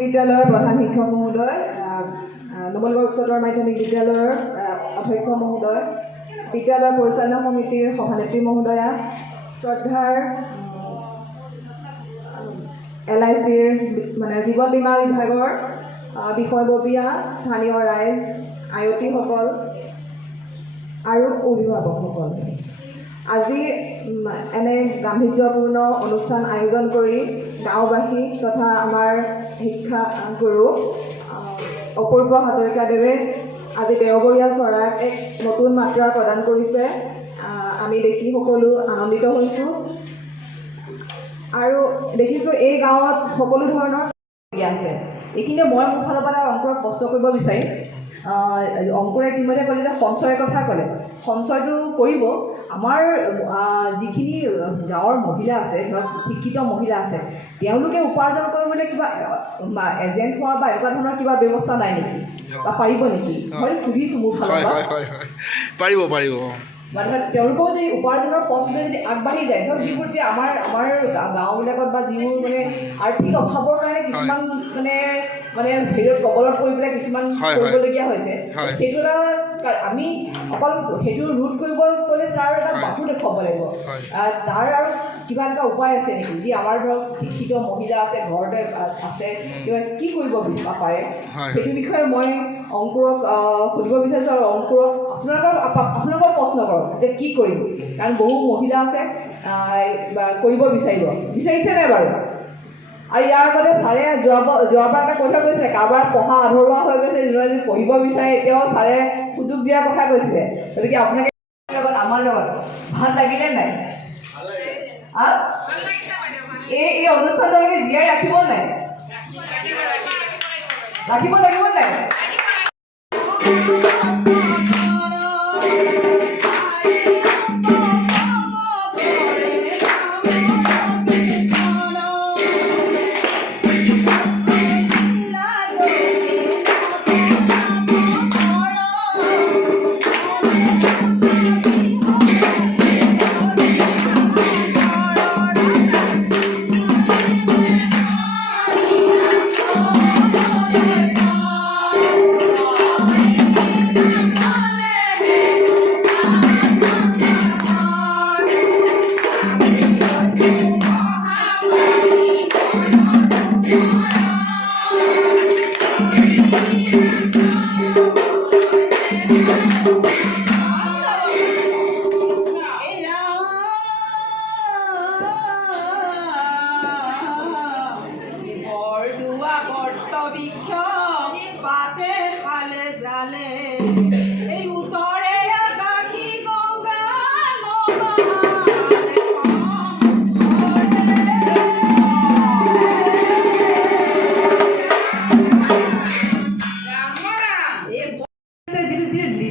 বিদ্যালয়ৰ প্ৰধান শিক্ষক মহোদয়, নুমলীগড় উচ্চতৰ মাধ্যমিক বিদ্যালয়ৰ অধ্যক্ষ মহোদয়, বিদ্যালয় পৰিচালনা সমিতিৰ সভানেত্ৰী মহোদয়া, শ্ৰদ্ধাৰ LICৰ মানে জীৱন বীমা বিভাগৰ বিষয়ববীয়া, স্থানীয় ৰাইজ, আয়তীসকল আৰু অভিভাৱকসকল, আজি এনে গাম্ভীৰ্যপূৰ্ণ অনুষ্ঠান আয়োজন কৰি গাঁওবাসী তথা আমাৰ শিক্ষা গুৰু অপূৰ্ব হাজৰিকাদেৱে আজি দেওবৰীয়া চৰাইক এক নতুন মাত্ৰা প্ৰদান কৰিছে। আমি দেখি সকলো আনন্দিত হৈছোঁ আৰু দেখিছোঁ এই গাঁৱত সকলো ধৰণৰ আছে। এইখিনিয়ে মই মোৰ ফালৰ পৰা অংকুৰক কষ্ট কৰিব বিচাৰিম। অংকুৰে ইতিমধ্যে ক'লে যে সঞ্চয়ৰ কথা ক'লে, সঞ্চয়টো কৰিব। আমাৰ যিখিনি গাঁৱৰ মহিলা আছে, ধৰক শিক্ষিত মহিলা আছে, তেওঁলোকে উপাৰ্জন কৰিবলৈ কিবা এজেণ্ট হোৱা বা এনেকুৱা ধৰণৰ কিবা ব্যৱস্থা নাই নেকি বা পাৰিব নেকি? মই সুধিছোঁ মোৰ ফালৰ পৰা। পাৰিব মানে তেওঁলোকেও যদি উপাৰ্জনৰ পথটোৱে যদি আগবাঢ়ি যায়, ধৰক যিবোৰ এতিয়া আমাৰ গাঁওবিলাকত বা যিবোৰ মানে আৰ্থিক অভাৱৰ কাৰণে কিছুমান মানে হেৰিয়ত কবলত পৰি পেলাই কিছুমান কৰিবলগীয়া হৈছে, সেইটো এটা আমি অকল সেইটো ৰোধ কৰিব গ'লে তাৰ এটা বাটু দেখুৱাব লাগিব। তাৰ আৰু কিবা এটা উপায় আছে নেকি যি আমাৰ ধৰক শিক্ষিত মহিলা আছে, ঘৰতে আছে, কিবা কি কৰিব পাৰে, সেইটো বিষয়ে মই অংকুৰক সুধিব বিচাৰিছোঁ। আৰু অংকুৰক আপোনালোকৰ প্ৰশ্ন কৰক যে কি কৰিম, কাৰণ বহু মহিলা আছে কৰিব বিচাৰিছে নাই বাৰু? আৰু ইয়াৰ আগতে ছাৰে যোৱাবাৰ এটা কথা কৈছিলে, কাৰোবাৰ পঢ়া আধৰুৱা হৈ গৈছে, যোনে পঢ়িব বিচাৰে এতিয়াও ছাৰে সুযোগ দিয়াৰ কথা কৈছিলে। গতিকে আপোনালোকে আমাৰ লগত ভাল লাগিলে নাই? এই অনুষ্ঠানটোকে জীয়াই ৰাখিব নাই? ৰাখিব লাগিব নাই?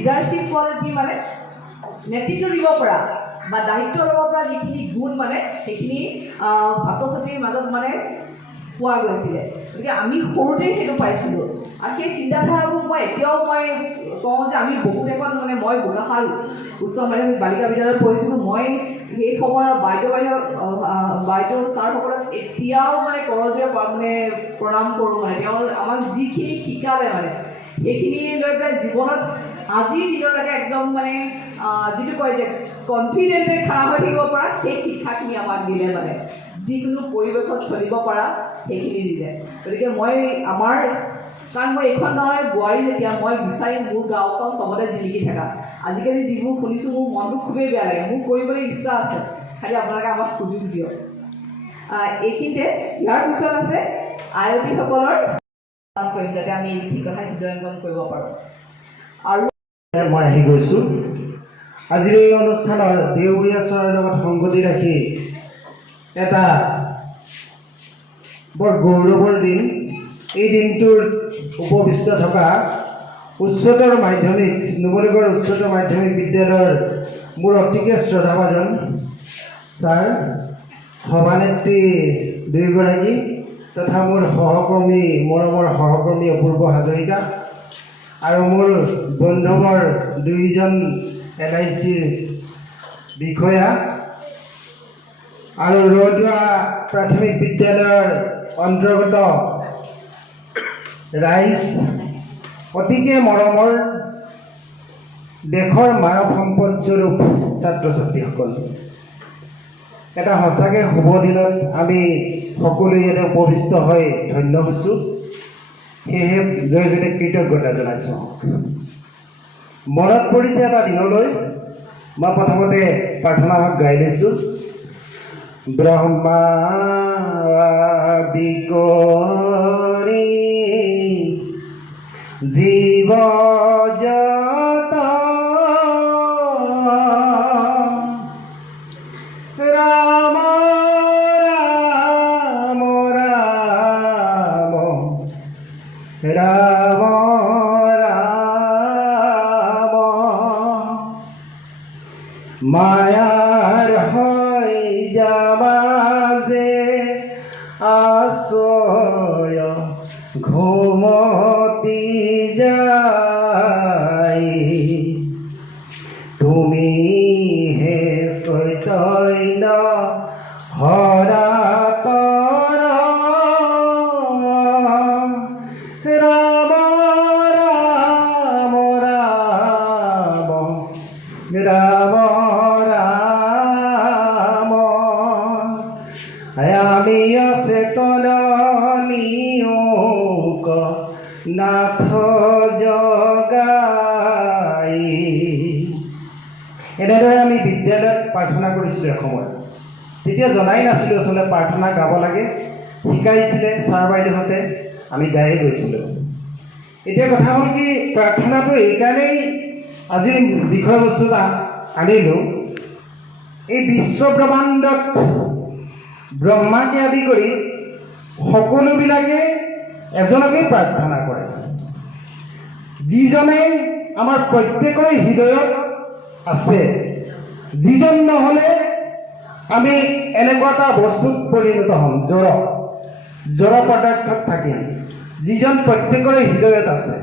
লিডাৰশ্বিপ কোৱালিটি মানে নেতৃত্ব দিব পৰা বা দায়িত্ব ল'ব পৰা যিখিনি গুণ মানে সেইখিনি ছাত্ৰ ছাত্ৰীৰ মাজত মানে পোৱা গৈছিলে। গতিকে আমি সৰুতেই সেইটো পাইছিলোঁ আৰু সেই চিন্তাধাৰাবোৰ মই এতিয়াও কওঁ যে আমি বহুত এখন মই বোকাখাল উচ্চ মাধ্যমিক বালিকা বিদ্যালয়ত পঢ়িছিলোঁ। মই সেই সময়ৰ বাইদেউ ছাৰসকলক এতিয়াও কৰজোৰে প্ৰণাম কৰোঁ। তেওঁ আমাক যিখিনি শিকালে সেইখিনি লৈ পেলাই জীৱনত আজিৰ দিনলৈকে একদম যিটো কয় যে কনফিডেণ্টে খাৰা হৈ থাকিব পৰা সেই শিক্ষাখিনি আমাক দিলে। যিকোনো পৰিৱেশত চলিব পৰা সেইখিনি দিলে। গতিকে কাৰণ মই এইখন গাঁৱৰে বোৱাৰী, যেতিয়া মই বিচাৰিম মোৰ গাঁওখন চবতে জিলিকি থকা। আজিকালি যিবোৰ শুনিছোঁ মোৰ মনটো খুবেই বেয়া লাগে। মোৰ কৰিবলৈ ইচ্ছা আছে, খালি আপোনালোকে আমাক সুযোগ দিয়ক। এইখিনিতে ইয়াৰ পিছত আছে আয়তীসকলৰ কৰিম, যাতে আমি এইখিনি কথা হৃদয়ংগম কৰিব পাৰোঁ। আৰু মই আহি গৈছোঁ আজিৰ এই অনুষ্ঠানৰ দেওবৰীয়া চৰাইৰ লগত সংগতি ৰাখি এটা বৰ গৌৰৱৰ দিন। এই দিনটোৰ উপবিষ্ট থকা উচ্চতৰ মাধ্যমিক নুমলীগড় উচ্চতৰ মাধ্যমিক বিদ্যালয়ৰ মোৰ অতিকে শ্ৰদ্ধাভাজন ছাৰ, সভানেত্ৰী দুয়োগৰাকী তথা মোৰ সহকৰ্মী, মৰমৰ সহকৰ্মী অপূৰ্ব হাজৰিকা আৰু মোৰ বন্ধুবৰ দুইজন LICৰ বিষয়া আৰু ৰদুৱা প্ৰাথমিক বিদ্যালয়ৰ অন্তৰ্গত ৰাইজ, অতিকে মৰমৰ দেশৰ মানৱ সম্পদস্বৰূপ ছাত্ৰ ছাত্ৰীসকল, এটা সঁচাকৈ শুভ দিনত আমি সকলোৱে ইয়াতে উপবিষ্ট হৈ ধন্য হৈছোঁ। সেয়েহে জয়জতে কৃতজ্ঞতা জনাইছোঁ। মনত পৰিছে এটা দিনলৈ, মই প্ৰথমতে প্ৰাৰ্থনা ভাগ গাই লৈছোঁ। ব্ৰহ্মাদি কৰি জীৱ জগত ৰাম ৰাম ৰাম ৰাম ৰাম মায়াৰ হৈ যাবাজে আশ্ৰয় ঘুমতি যায়, তুমি হে চৈতন্য হৰাতৰ ৰাম ৰাম ৰাম ৰাম ৰাম আমি অচেতন নিয়োগ নাথ জগাই। এনেদৰে আমি বিদ্যালয়ত প্ৰাৰ্থনা কৰিছিলোঁ এসময়ত। তেতিয়া জনাই নাছিলোঁ আচলতে প্ৰাৰ্থনা গাব লাগে, শিকাইছিলে ছাৰ বাইদেউহঁতে, আমি গায়ে গৈছিলোঁ। এতিয়া কথা হ'ল কি, প্ৰাৰ্থনাটো এইকাৰণেই আজিৰ বিষয়বস্তুটো আনিলোঁ। এই বিশ্ব ব্ৰহ্মাণ্ডত ব্ৰহ্মাকে আদি কৰি সকলোবিলাকে এজনকেই প্ৰাৰ্থনা কৰে, যিজনে আমাৰ প্ৰত্যেকৰে হৃদয়ত আছে, যিজন নহ'লে আমি এনেকুৱা এটা বস্তুত পৰিণত হ'ম, জড় পদাৰ্থত থাকিম, যিজন প্ৰত্যেকৰে হৃদয়ত আছে।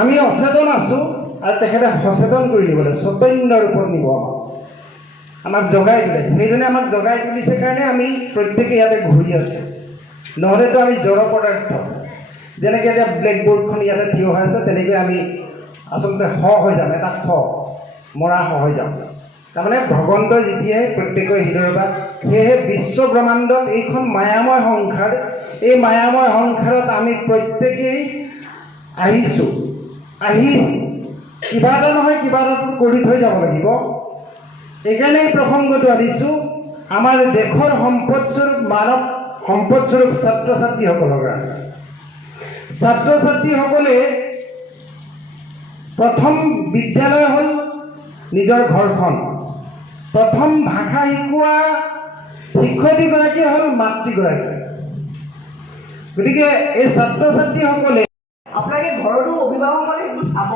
আমি অচেতন আছোঁ আৰু তেখেতে সচেতন কৰি দিব লাগিব, চৈতন্য ৰূপত নিব আমাক জগাই দিলে। সেইজনে আমাক জগাই তুলিছে কাৰণে আমি প্ৰত্যেকে ইয়াতে ঘূৰি আছোঁ, নহ'লেতো আমি জড় পদাৰ্থ। যেনেকৈ এতিয়া ব্লেকবৰ্ডখন ইয়াতে থিয় হৈ আছে, তেনেকৈ আমি আচলতে হৈ যাম, এটা মৰা হৈ যাম। তাৰমানে ভগৱন্তই যেতিয়াই প্ৰত্যেকৰ হৃদয়ৰ পৰা, সেয়েহে বিশ্ব ব্ৰহ্মাণ্ডত এইখন মায়াময় সংসাৰ, এই মায়াময় সংসাৰত আমি প্ৰত্যেকেই আহিছোঁ, আহি কিবা এটা নহয় কিবা এটা কৰি থৈ যাব লাগিব। এইকাৰণে এই প্ৰসংগটো আনিছোঁ, আমাৰ দেশৰ সম্পদস্বৰূপ মানৱ সম্পদস্বৰূপ ছাত্ৰ ছাত্ৰীসকলৰ কাৰণে। ছাত্ৰ ছাত্ৰীসকলে প্ৰথম বিদ্যালয় হ'ল নিজৰ ঘৰখন, প্ৰথম ভাষা শিকোৱা শিক্ষয়িত্ৰীগৰাকী হ'ল মাতৃগৰাকী। গতিকে এই ছাত্ৰ ছাত্ৰীসকলে আপোনালোকে ঘৰতো অভিভাৱকসকলে সেইটো চাব।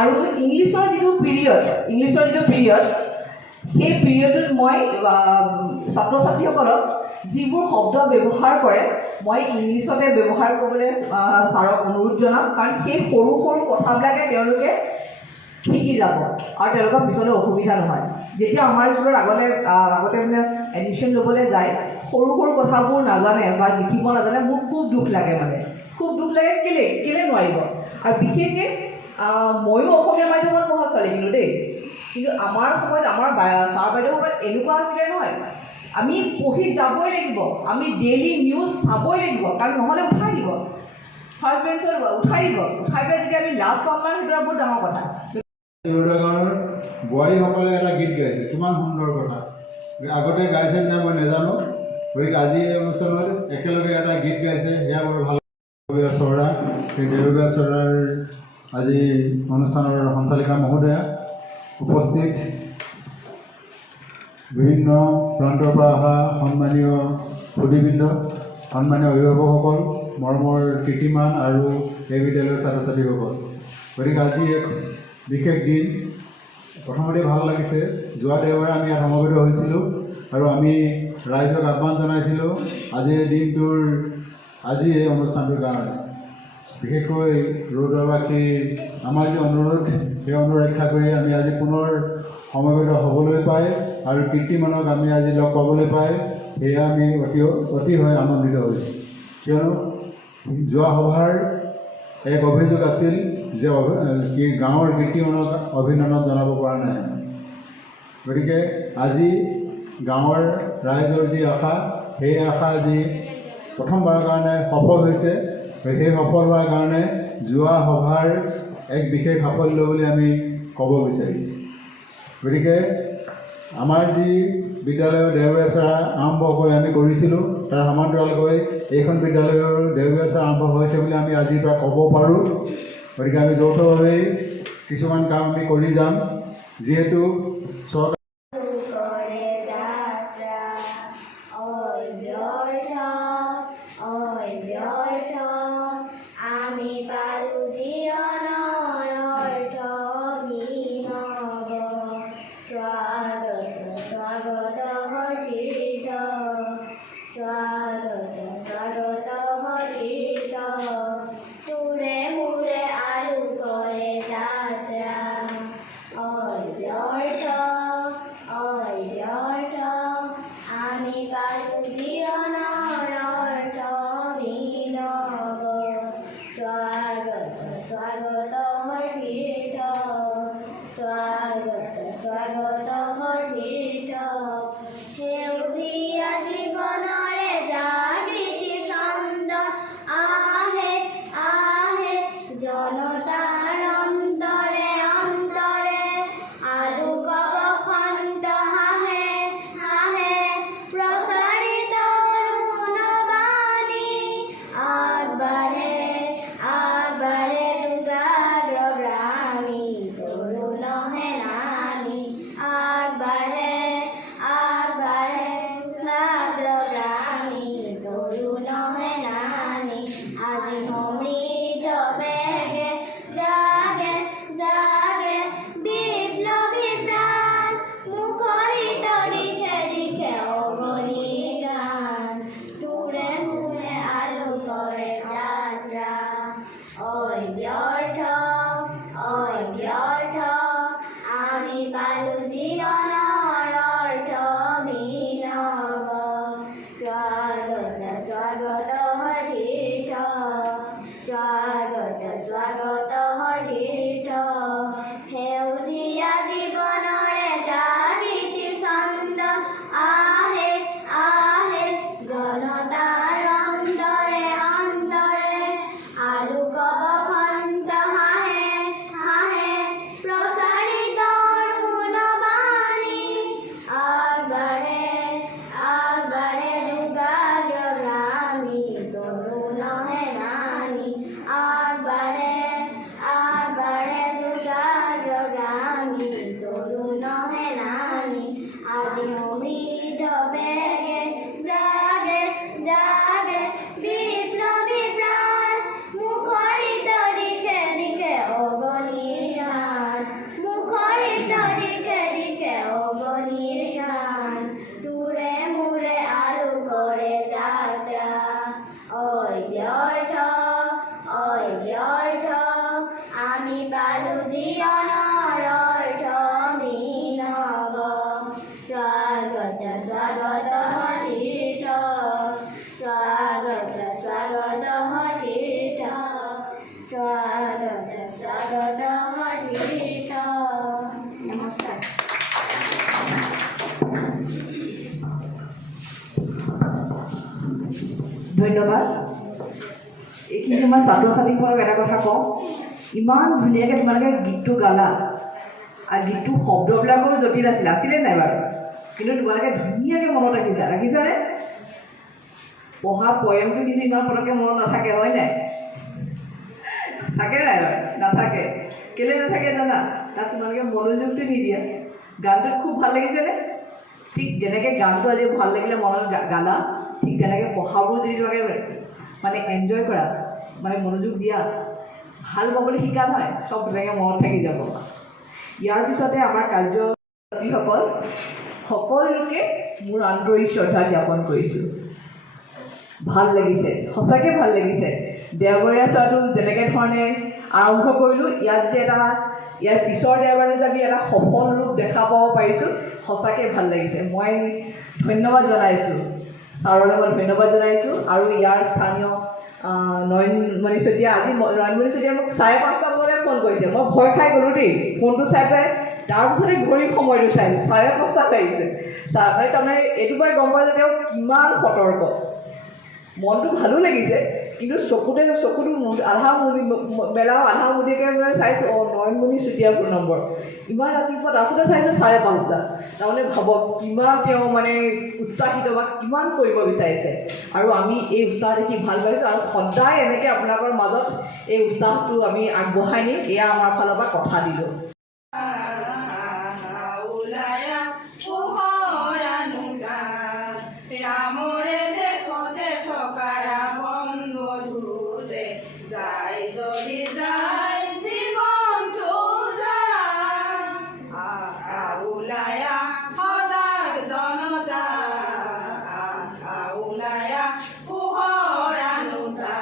আৰু ইংলিছৰ যিটো পিৰিয়ড, সেই পিৰিয়ডত মই ছাত্ৰ ছাত্ৰীসকলক যিবোৰ শব্দ ব্যৱহাৰ কৰে, মই ইংলিছতে ব্যৱহাৰ কৰিবলৈ ছাৰক অনুৰোধ জনাম, কাৰণ সেই সৰু সৰু কথাবিলাকে তেওঁলোকে শিকি যাব আৰু তেওঁলোকৰ পিছলৈ অসুবিধা নহয়। যেতিয়া আমাৰ স্কুলত আগতে মানে এডমিশ্যন ল'বলৈ যায়, সৰু সৰু কথাবোৰ নাজানে বা লিখিব নাজানে, মোৰ খুব দুখ লাগে, খুব দুখ লাগে। কেলে নোৱাৰিব? আৰু বিশেষকৈ ময়ো অসমীয়া মাধ্যমত পঢ়া ছোৱালী কিন্তু আমাৰ সময়ত আমাৰ ছাৰ বাইদেউ সময়ত এনেকুৱা আছিলে নহয়, আমি পঢ়ি যাবই লাগিব, আমি ডেইলি নিউজ চাবই লাগিব, কাৰণ নহ'লে উঠাই দিব, ফাৰ্ষ্ট বেঞ্চত উঠাই পেলাই যেতিয়া আমি লাষ্ট পাম মানে সেইটো বহুত ডাঙৰ কথা। গাঁৱৰ বোৱাৰীসকলে এটা গীত গাইছে, কিমান সুন্দৰ কথা। আগতে গাইছে নে মই নাজানো, গতিকে আজি এই অনুষ্ঠানত একেলগে এটা গীত গাইছে, সেয়া বৰ ভাল। চৰা, সেই দেৰুবীয়া চৰাৰ আজি অনুষ্ঠানৰ সঞ্চালিকা মহোদয়া উপস্থিত, বিভিন্ন প্ৰান্তৰ পৰা অহা সন্মানীয় সুধীবৃন্দ, সন্মানীয় অভিভাৱকসকল, মৰমৰ কীৰ্তিমান আৰু এই বিদ্যালয়ৰ ছাত্ৰ ছাত্ৰীসকল, গতিকে আজি এক বিশেষ দিন। প্ৰথমতে ভাল লাগিছে, যোৱা দেওবাৰে আমি ইয়াত সমবেত হৈছিলোঁ আৰু আমি ৰাইজক আহ্বান জনাইছিলোঁ আজিৰ দিনটোৰ এই অনুষ্ঠানটোৰ কাৰণে। বিশেষকৈ ৰৌদ্ৰবাসীৰ আমাৰ যি অনুৰোধ, সেই অনুৰোধ ৰক্ষা কৰি আমি আজি পুনৰ সমবেত হ'বলৈ পাই আৰু কীৰ্তিমানক আমি আজি লগ পাবলৈ পাই সেয়া আমি অতিশয় আনন্দিত হৈছোঁ। কিয়নো যোৱা সভাৰ এক অভিযোগ আছিল যে গাঁৱৰ কীৰ্তিমানক অভিনন্দন জনাব পৰা নাই। গতিকে আজি গাঁৱৰ ৰাইজৰ যি আশা, সেই আশা আজি প্ৰথমবাৰৰ কাৰণে সফল হৈছে। সেই সফল হোৱাৰ কাৰণে যোৱা সভাৰ এক বিশেষ সাফল্য বুলি আমি ক'ব বিচাৰিছোঁ। গতিকে আমাৰ যি বিদ্যালয়ৰ দেওবৰীয়া চাৰা আৰম্ভ কৰি আমি কৰিছিলোঁ, তাৰ সমান্তৰালকৈ এইখন বিদ্যালয়ৰ দেওবৰীয়া চাৰা আৰম্ভ হৈছে বুলি আমি আজিৰ পৰা ক'ব পাৰোঁ। গতিকে আমি যৌথভাৱেই কিছুমান কাম আমি কৰি যাম, যিহেতু চৰকাৰ ধন্যবাদ। এইখিনি মই ছাত্ৰ ছাত্ৰীসকলক এটা কথা কওঁ, ইমান ধুনীয়াকৈ তোমালোকে গীতটো গালা আৰু গীতটো শব্দবিলাকৰো জটিল আছিলে নাই বাৰু? কিন্তু তোমালোকে ধুনীয়াকৈ মনত ৰাখিছানে? পঢ়া পয়েমটো কিন্তু ইমান পটককৈ মনত নাথাকে, হয় নাই? থাকে নাই বাৰু? নাথাকে। কেলৈ নাথাকে জানা? তাত তোমালোকে মনোযোগটো নিদিয়া। গানটোত খুব ভাল লাগিছেনে? ঠিক যেনেকৈ গানটো আজি ভাল লাগিলে মনত গালা, ঠিক তেনেকৈ পঢ়াবোৰ যদি তোমালোকে মানে এনজয় কৰা, মানে মনোযোগ দিয়া, ভাল পাবলৈ শিকা নহয়, চব তেনেকৈ মনত থাকি যাব। ইয়াৰ পিছতে আমাৰ কাৰ্যকৰ্তীসকল সকলোকে মোৰ আন্তৰিক শ্ৰদ্ধা জ্ঞাপন কৰিছোঁ। ভাল লাগিছে, সঁচাকৈ ভাল লাগিছে। দেওবৰীয়া চোৱাটো যেনেকৈ ধৰণে আৰম্ভ কৰিলোঁ, ইয়াৰ পিছৰ দেওবাৰে যে আমি এটা সফল ৰূপ দেখা পাব পাৰিছোঁ, সঁচাকৈ ভাল লাগিছে। মই ধন্যবাদ জনাইছোঁ ছাৰলৈ মই ধন্যবাদ জনাইছোঁ। আৰু ইয়াৰ স্থানীয় নয়নমণি চেতিয়া, আজি নয়নমণি চেতিয়াই মোক 5:30 বজাতে ফোন কৰিছে। মই ভয় খাই গ'লোঁ দেই, ফোনটো চাই পাই তাৰপিছতে ঘড়ী সময়টো চাইছোঁ 5:30 বাজিছে। তাৰমানে এইটো পৰাই গম পাই যে তেওঁ কিমান সতৰ্ক। মনটো ভালো লাগিছে, কিন্তু চকুটো আধা মেলাও আধা মুদিকে মানে চাইছোঁ, নয়নমণি চেতিয়া ফোন নম্বৰ ইমান ৰাতিপুৱা, তাৰপিছতে চাইছোঁ 5:30। তাৰমানে ভাবক কিমান তেওঁ মানে উৎসাহিত বা কিমান কৰিব বিচাৰিছে। আৰু আমি এই উৎসাহ দেখি ভাল পাইছোঁ, আৰু সদায় এনেকৈ আপোনালোকৰ মাজত এই উৎসাহটো আমি আগবঢ়াই নিম, এয়া আমাৰ ফালৰ পৰা কথা দিলোঁ। ৰামৰে দেখতে থকা ৰাৱণ বধূৰে যায় যদি যায় জীৱনটো ওলায়া সজাগ জনতা, ওলায়া পোহৰ আনোতা।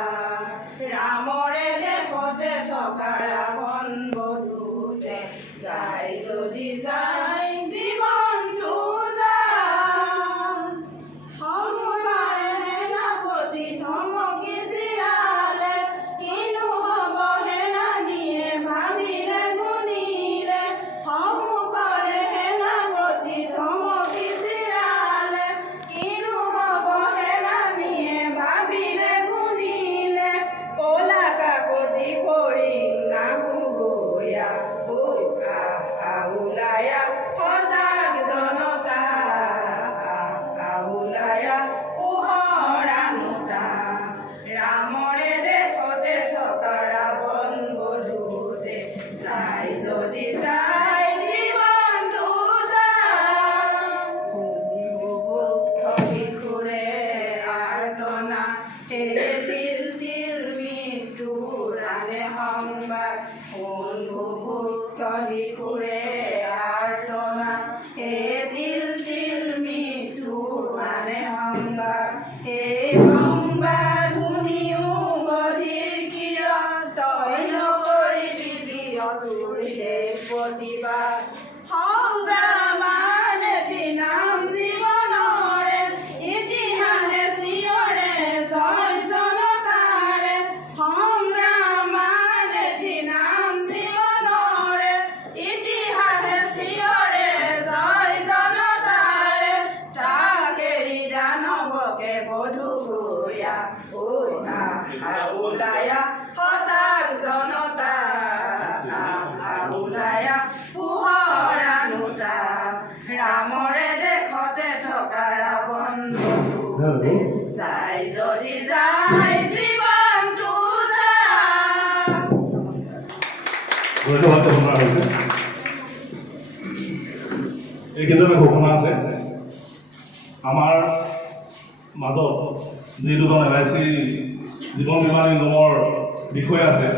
ৰামৰে দেখতে থকা ৰাৱণ বধূৰে যায় যদি যায় জীৱনটো ধমকি জিৰালে কিনো হ'ব সেনানীয়ে ভাবিলে গুণিলে। সমুখৰে সেনাপতি ধমকি জিৰালে কিনো হ'ব সেনানীয়ে ভাবিলে গুণিলে। ক'লা কাকতি পৰি নাহো গয়া ওলায়া সজাগ জনতা, ওলায়া পোহৰ আনোতা। ৰামৰে দেখতে থকা ৰাৱণ বধূৰে যায় যদি যায় জীৱনটো শিশুৰে আৰ্তনা, সেই তিল তিল মৃত্যুৰ আনে সংবাদ। ভুভুক্ষ শিশুৰে আৰ্তনা, সেই তিল তিল মৃত্যুৰ আনে সংবাদ। সেই সংবাদ শুনিও বধিৰ কিয়, তই নকৰিবি তোৰ সেই প্ৰতিবাদ। সংগ্ৰাম আনে নাম জীৱনৰে, ইতিহাসে চিঞৰে জয় জনতাৰে। সংগ্ৰাম আনে নাম জীৱনৰে, ইতিহাসে চিঞৰে জয় জনতাৰে। তাকেৰি দানৱকে বধূ গয়া ওলায়া সজাগ জনতা, ওলায়া পোহৰ আনোতা। ৰামৰে দেখতে থকা ৰাৱণ বধূৰে যায় যদি যায় জীৱনটো ধন্যবাদ ঘোষণা হৈছে। এইক্ষেত্ৰত এটা ঘোষণা আছে আমাৰ মাজত, যি দুজন LIC জীৱন বীমা নিগমৰ বিষয়া আছে